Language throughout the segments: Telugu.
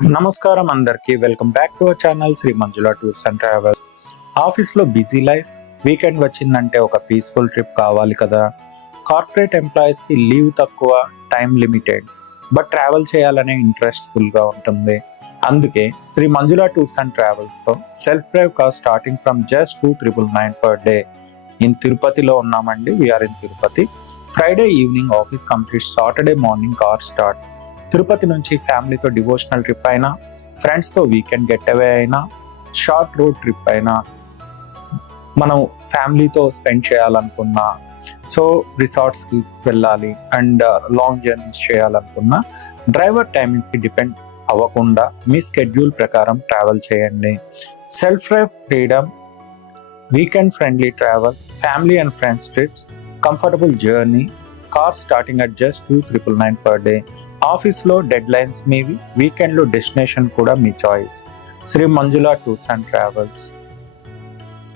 నమస్కారం అందరికి, welcome back to our channel Shri Manjula tours and travels. Office లో బిజీ లైఫ్, వీకెండ్ వచ్చిందంటే ఒక పీస్ఫుల్ ట్రిప్ కావాలి కదా. కార్పొరేట్ ఎంప్లాయీస్ కి లీవ్ తక్కువ, టైం లిమిటెడ్, బట్ ట్రావెల్ చేయాలనే ఇంట్రెస్ట్ ఫుల్ గా ఉంటుంది. అందుకే Shri Manjula tours and travels తో self drive car starting from just 2,999 per day in తిరుపతిలో ఉన్నామండి. We are in Tirupati. Friday evening office complete, Saturday morning car start. Tirupati నుంచి ఫ్యామిలీతో డివోషనల్ ట్రిప్ అయినా, ఫ్రెండ్స్తో వీకెండ్ గెట్ అవే అయినా, షార్ట్ రోడ్ ట్రిప్ అయినా, మనం ఫ్యామిలీతో స్పెండ్ చేయాలనుకున్నా, సో రిసార్ట్స్కి వెళ్ళాలి అండ్ లాంగ్ జర్నీస్ చేయాలనుకున్నా, డ్రైవర్ టైమింగ్స్కి డిపెండ్ అవ్వకుండా మీ స్కెడ్యూల్ ప్రకారం ట్రావెల్ చేయండి. Self drive freedom, weekend friendly travel, family and friends trips, comfortable journey, car starting at just 2,999 per day. ఆఫీస్లో డెడ్ లైన్స్ మీవి, వీకెండ్లో డెస్టినేషన్ కూడా మీ choice. Shri Manjula tours and travels,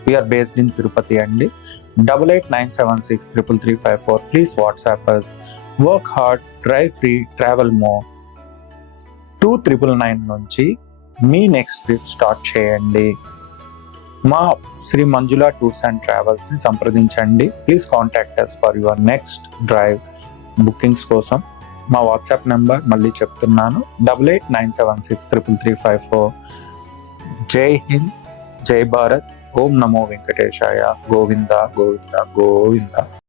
we're based in Tirupati అండి. 8897633354. Please WhatsApp us. Work hard, drive free, travel more. 2,999 నుంచి మీ నెక్స్ట్ ట్రిప్ స్టార్ట్ చేయండి. మా Shri Manjula tours and travels ని సంప్రదించండి. Please contact us for your next drive. Bookings కోసం మా వాట్సాప్ నెంబర్ మళ్ళీ చెప్తున్నాను, 8897633354. జై హింద్, జై భారత్, ఓం నమో వెంకటేశాయ, గోవింద గోవింద గోవింద.